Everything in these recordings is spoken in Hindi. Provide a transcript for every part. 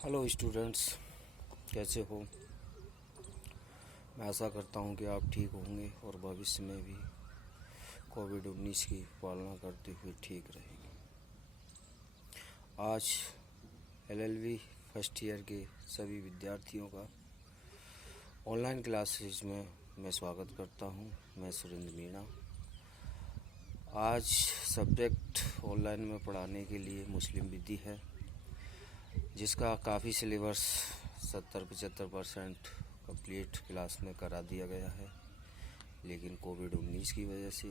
हेलो स्टूडेंट्स, कैसे हो। मैं आशा करता हूँ कि आप ठीक होंगे और भविष्य में भी कोविड-19 की पालना करते हुए ठीक रहेंगे। आज एलएलबी फर्स्ट ईयर के सभी विद्यार्थियों का ऑनलाइन क्लासेस में मैं स्वागत करता हूँ। मैं सुरेंद्र मीणा। आज सब्जेक्ट ऑनलाइन में पढ़ाने के लिए मुस्लिम विधि है, जिसका काफ़ी सिलेबस 70-75% कंप्लीट क्लास में करा दिया गया है। लेकिन कोविड-19 की वजह से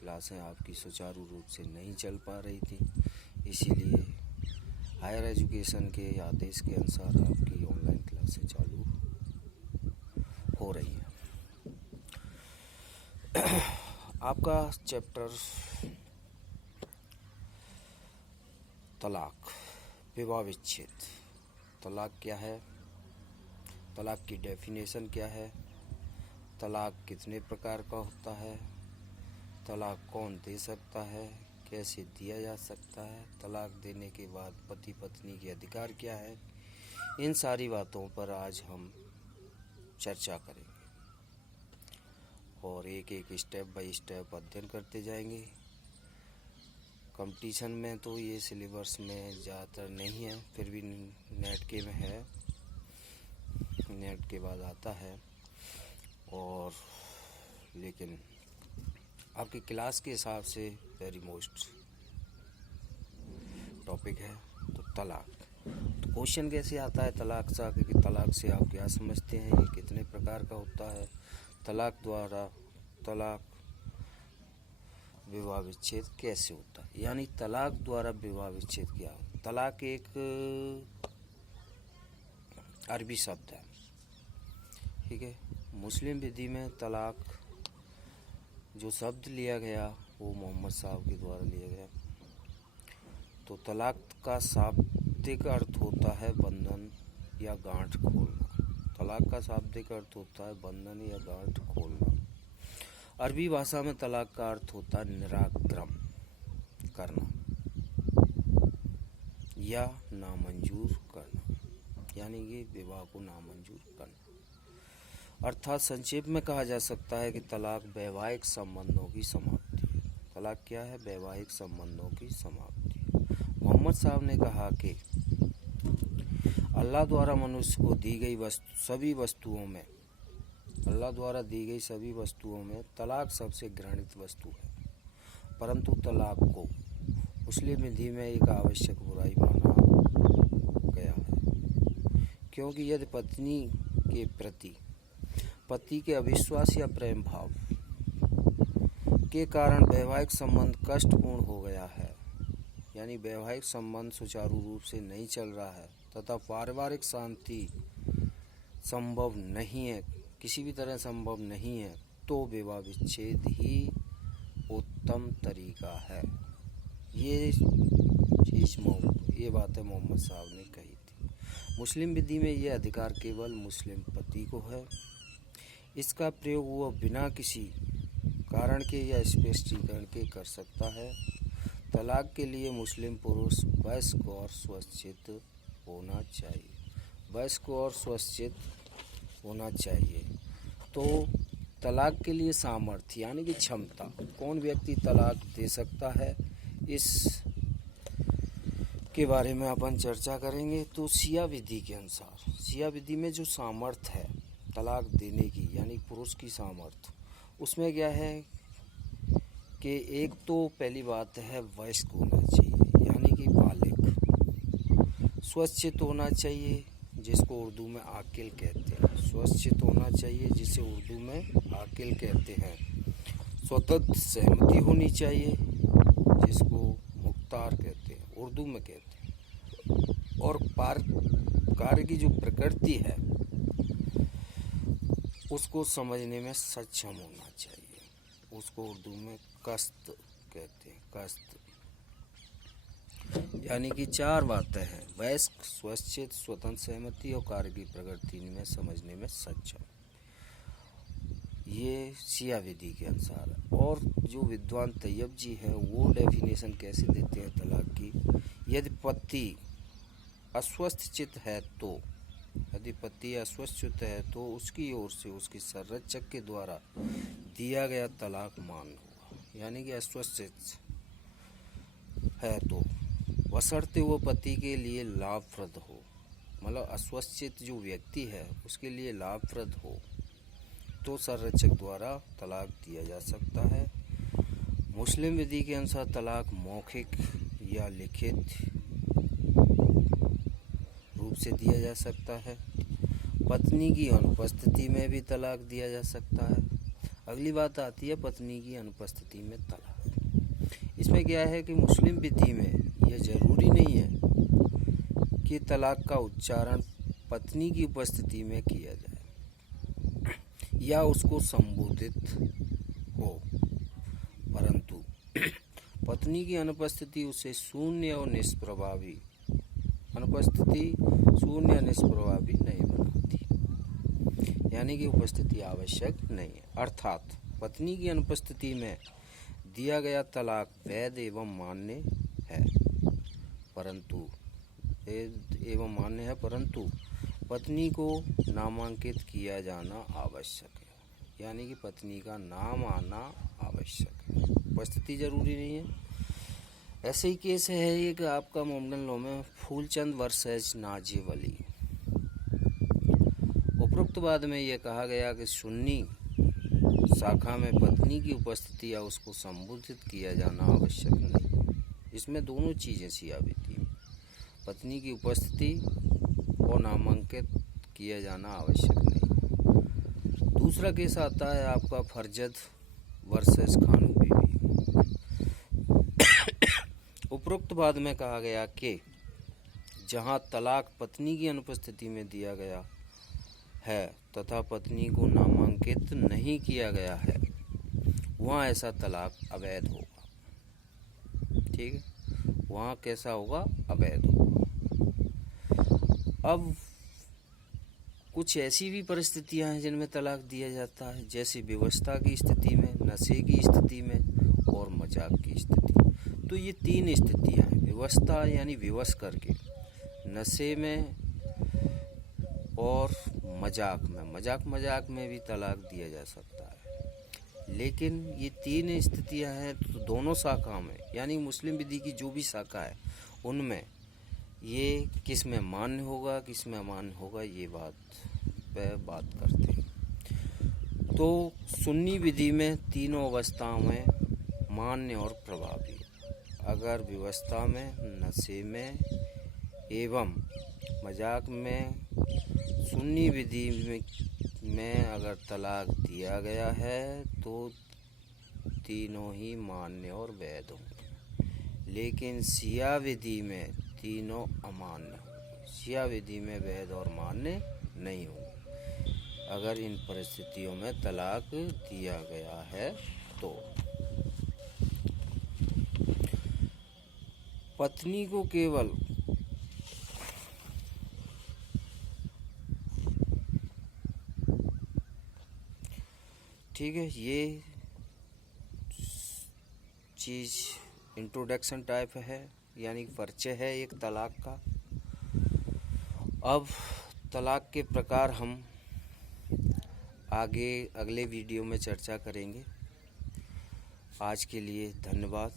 क्लासें आपकी सुचारू रूप से नहीं चल पा रही थी, इसीलिए हायर एजुकेशन के आदेश के अनुसार आपकी ऑनलाइन क्लासें चालू हो रही हैं। आपका चैप्टर तलाक, विवाह विच्छेद। तलाक क्या है, तलाक की डेफिनेशन क्या है, तलाक कितने प्रकार का होता है, तलाक कौन दे सकता है, कैसे दिया जा सकता है, तलाक देने के बाद पति पत्नी के अधिकार क्या है, इन सारी बातों पर आज हम चर्चा करेंगे और एक एक स्टेप बाय स्टेप अध्ययन करते जाएंगे। कंपटीशन में तो ये सिलेबस में ज़्यादातर नहीं है, फिर भी नेट के में है, नेट के बाद आता है। और लेकिन आपकी क्लास के हिसाब से वेरी मोस्ट टॉपिक है। तो तलाक, तो क्वेश्चन कैसे आता है तलाक से आके कि तलाक से आप क्या समझते हैं, ये कितने प्रकार का होता है, तलाक विवाह विच्छेद कैसे होता है, यानी तलाक द्वारा विवाह विच्छेद क्या होता है। तलाक एक अरबी शब्द है, ठीक है। मुस्लिम विधि में तलाक जो शब्द लिया गया वो मोहम्मद साहब के द्वारा लिया गया। तो तलाक का शाब्दिक अर्थ होता है बंधन या गांठ खोलना। तलाक का शाब्दिक अर्थ होता है बंधन या गांठ खोलना। अरबी भाषा में तलाक का अर्थ होता है निराक्रम करना या नामंजूर करना, यानी कि विवाह को नामंजूर करना। अर्थात संक्षेप में कहा जा सकता है कि तलाक वैवाहिक संबंधों की समाप्ति है। तलाक क्या है? वैवाहिक संबंधों की समाप्ति। मोहम्मद साहब ने कहा कि अल्लाह द्वारा मनुष्य को दी गई सभी वस्तुओं में तलाक सबसे घृणित वस्तु है, परंतु तलाक को मुस्लिम विधि में एक आवश्यक बुराई माना गया है, क्योंकि यदि पत्नी के प्रति पति के अविश्वास या प्रेम भाव के कारण वैवाहिक संबंध कष्टपूर्ण हो गया है, यानी वैवाहिक संबंध सुचारू रूप से नहीं चल रहा है तथा पारिवारिक शांति संभव नहीं है, किसी भी तरह संभव नहीं है, तो विवाह विच्छेद ही उत्तम तरीका है। ये बातें मोहम्मद साहब ने कही थी। मुस्लिम विधि में यह अधिकार केवल मुस्लिम पति को है। इसका प्रयोग वह बिना किसी कारण के या स्पष्टीकरण के कर सकता है। तलाक के लिए मुस्लिम पुरुष वयस्क और स्वशिक्षित होना चाहिए। तो तलाक के लिए सामर्थ्य यानी कि क्षमता, कौन व्यक्ति तलाक दे सकता है, इस के बारे में अपन चर्चा करेंगे। तो शिया विधि के अनुसार, शिया विधि में जो सामर्थ्य है तलाक देने की, यानी पुरुष की सामर्थ्य, उसमें क्या है कि एक तो पहली बात है वयस्क होना चाहिए, यानी कि बालिग, स्वशिक्षित होना चाहिए, जिसको उर्दू में आकिल कहते हैं, स्वशिक्षित होना चाहिए, जिसे उर्दू में आकिल कहते हैं, स्वतंत्र सहमति होनी चाहिए, जिसको मुख्तार कहते हैं, उर्दू में कहते हैं, और कार्य की जो प्रकृति है उसको समझने में सक्षम होना चाहिए, उसको उर्दू में कस्त कहते हैं, कस्त। यानी कि चार बातें हैं: वयस्क, स्वशिक्षित, स्वतंत्र सहमति और कार्य की प्रकृति में समझने में सक्षम। ये शिया विधि के अनुसार है। और जो विद्वान तैयब जी हैं वो डेफिनेशन कैसे देते हैं तलाक की? यदि पति अस्वस्थ चित्त है तो, यदि पति अस्वस्थ चित्त है तो उसकी ओर से उसके संरक्षक के द्वारा दिया गया तलाक मान्य होगा। यानी कि अस्वस्थ चित्त है तो, बशर्ते वो पति के लिए लाभप्रद हो, मतलब अस्वस्थ चित्त जो व्यक्ति है उसके लिए लाभप्रद हो तो संरक्षक द्वारा तलाक दिया जा सकता है। मुस्लिम विधि के अनुसार तलाक मौखिक या लिखित रूप से दिया जा सकता है। पत्नी की अनुपस्थिति में भी तलाक दिया जा सकता है। अगली बात आती है पत्नी की अनुपस्थिति में तलाक। इसमें क्या है कि मुस्लिम विधि में यह जरूरी नहीं है कि तलाक का उच्चारण पत्नी की उपस्थिति में किया जाए या उसको संबोधित हो, परंतु पत्नी की अनुपस्थिति उसे शून्य और निष्प्रभावी नहीं बनाती, यानी कि उपस्थिति आवश्यक नहीं है। अर्थात पत्नी की अनुपस्थिति में दिया गया तलाक वैध एवं मान्य है, परंतु पत्नी को नामांकित किया जाना आवश्यक है, यानी कि पत्नी का नाम आना आवश्यक है, उपस्थिति जरूरी नहीं है। ऐसे ही केस है एक आपका मोमडन लॉ में फूलचंद वर्सेस नाजीवली। उपरोक्त बाद में यह कहा गया कि सुन्नी शाखा में पत्नी की उपस्थिति या उसको संबोधित किया जाना आवश्यक नहीं। इसमें दोनों चीज़ें सिया विधि में, पत्नी की उपस्थिति और नामांकित किया जाना आवश्यक नहीं। दूसरा केस आता है आपका फरजद वर्सेस खानू बीवी। उपरोक्त बाद में कहा गया कि जहां तलाक पत्नी की अनुपस्थिति में दिया गया है तथा पत्नी को नामांकित नहीं किया गया है, वहाँ ऐसा तलाक अवैध होगा। ठीक है, वहाँ कैसा होगा? अवैध होगा। अब कुछ ऐसी भी परिस्थितियां हैं जिनमें तलाक दिया जाता है, जैसे विवशता की स्थिति में, नशे की स्थिति में और मजाक की स्थिति। तो ये तीन स्थितियां हैं, विवशता यानी विवश करके, नशे में और मजाक में भी तलाक दिया जा सकता है। लेकिन ये तीन स्थितियां हैं तो दोनों शाखा में, यानी मुस्लिम विधि की जो भी शाखा है उनमें ये किस में मान्य होगा किस में अमान्य होगा, ये बात करते हैं। तो सुन्नी विधि में तीनों अवस्थाओं में मान्य और प्रभावी। अगर विवशता में, नशे में एवं मजाक में सुन्नी विधि में अगर तलाक दिया गया है तो तीनों ही मान्य और वैध होंगे। लेकिन शिया विधि में तीनों अमान्य होंगे, शिया विधि में वैध और मान्य नहीं होंगे अगर इन परिस्थितियों में तलाक दिया गया है तो। पत्नी को केवल ठीक है, ये चीज़ इंट्रोडक्शन टाइप है, यानी परिचय है एक तलाक का। अब तलाक के प्रकार हम आगे अगले वीडियो में चर्चा करेंगे। आज के लिए धन्यवाद।